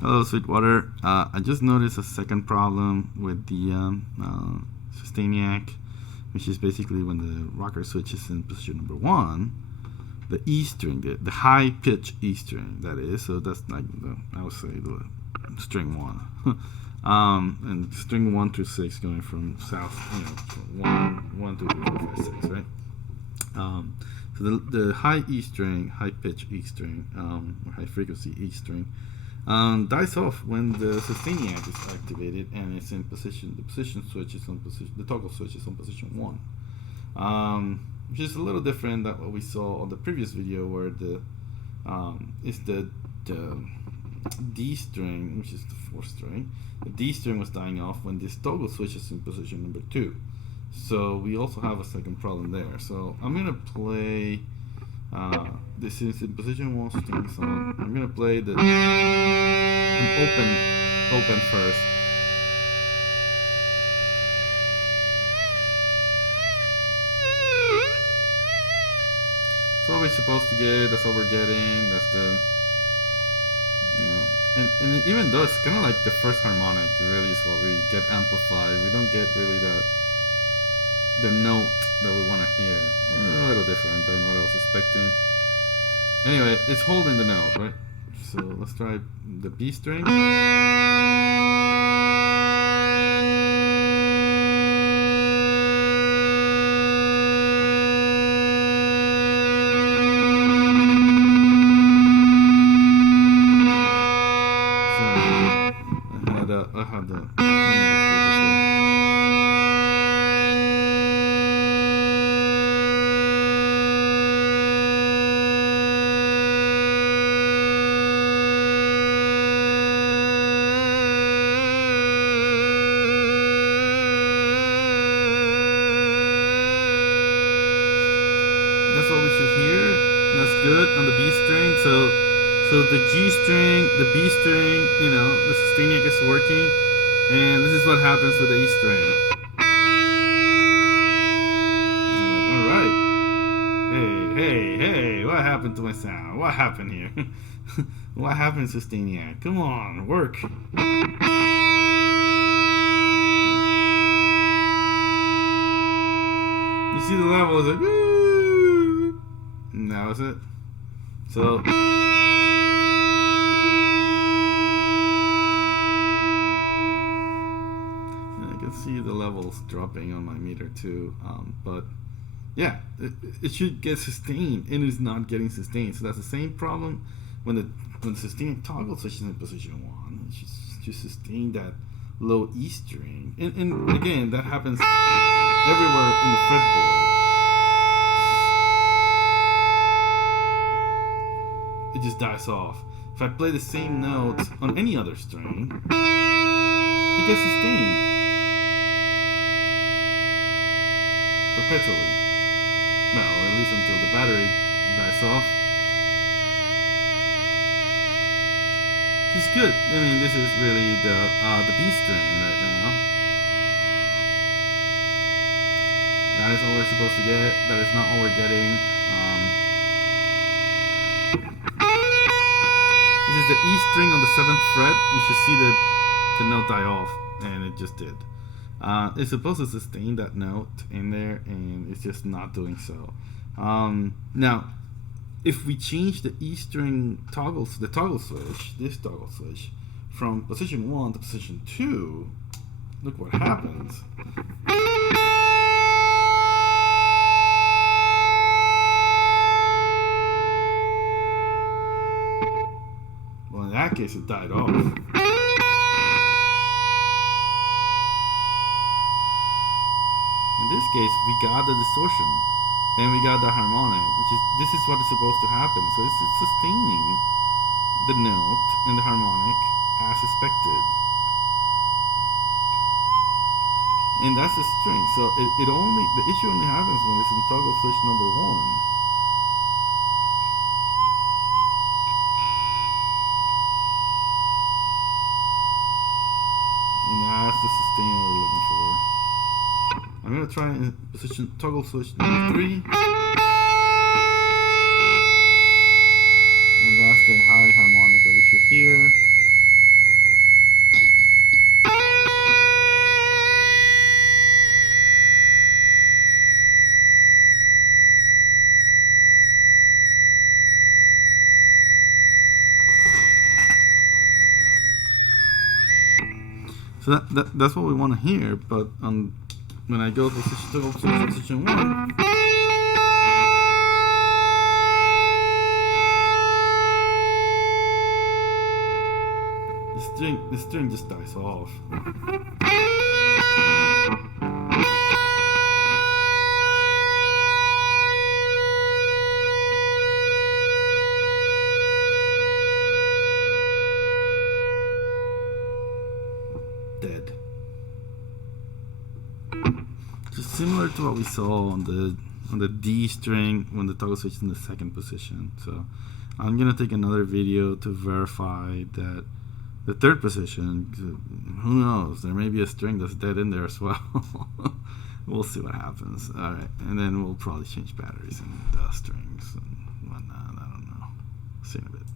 Hello, Sweetwater. I just noticed a second problem with the Sustaniac, which is basically when the rocker switches in position number 1, the E string, the high pitch E string, that is. So that's like I would say the string 1. And string 1 through 6 going from south, from 1, 2, 3, 4, 5, 6, right? So the high E string, high pitch E string, or high frequency E string, dies off when the Sustaniac is activated and it's in position. The position switch is on position. The toggle switch is on position 1, which is a little different than what we saw on the previous video, where the D string, which is the 4th string. The D string was dying off when this toggle switch is in position number 2. So we also have a second problem there. So I'm gonna play. This is in position 1 string, so I'm gonna play the open first. That's what we're supposed to get. That's what we're getting. That's the and even though it's kind of like the first harmonic, really is what we get amplified. We don't get really the note that we want to hear. A little different than what I was expecting. Anyway, it's holding the note, right? So let's try the B string. I had the. That's what we should hear. That's good on the B string. So the G string, the B string, the Sustaniac is working, and this is what happens with the E string. I'm like, all right, hey, what happened to my sound? What happened here? What happened, Sustaniac? Come on, work. You see the level is like, woo! And that was it. So. See the levels dropping on my meter too, but yeah, it should get sustained, and it's not getting sustained. So that's the same problem when the Sustaniac toggle switches in position 1. It should just sustain that low E string, and again, that happens everywhere in the fretboard. It just dies off. If I play the same notes on any other string, it gets sustained perpetually. Well, at least until the battery dies off. Which is good. I mean, this is really the B string right now. That is what we're supposed to get. That is not what we're getting. This is the E string on the 7th fret. You should see the note die off, and it just did. It's supposed to sustain that note in there, and it's just not doing so. Now, if we change the E string the toggle switch, this toggle switch, from position 1 to position 2, look what happens. Well, in that case, it died off. In this case, we got the distortion, and we got the harmonic, this is what is supposed to happen. So it's sustaining the note and the harmonic as expected, and that's the string. So the issue only happens when it's in toggle switch number 1. And that's the sustain we're looking for. I'm gonna try and position toggle switch number 3, and that's the high harmonic that we should hear. So that's what we want to hear. But when I go to position 1, the string just dies off. Dead. Just similar to what we saw on the D string when the toggle switch is in the second position. So I'm gonna take another video to verify that the third position. Who knows? There may be a string that's dead in there as well. We'll see what happens. All right, and then we'll probably change batteries and strings and whatnot. I don't know. See you in a bit.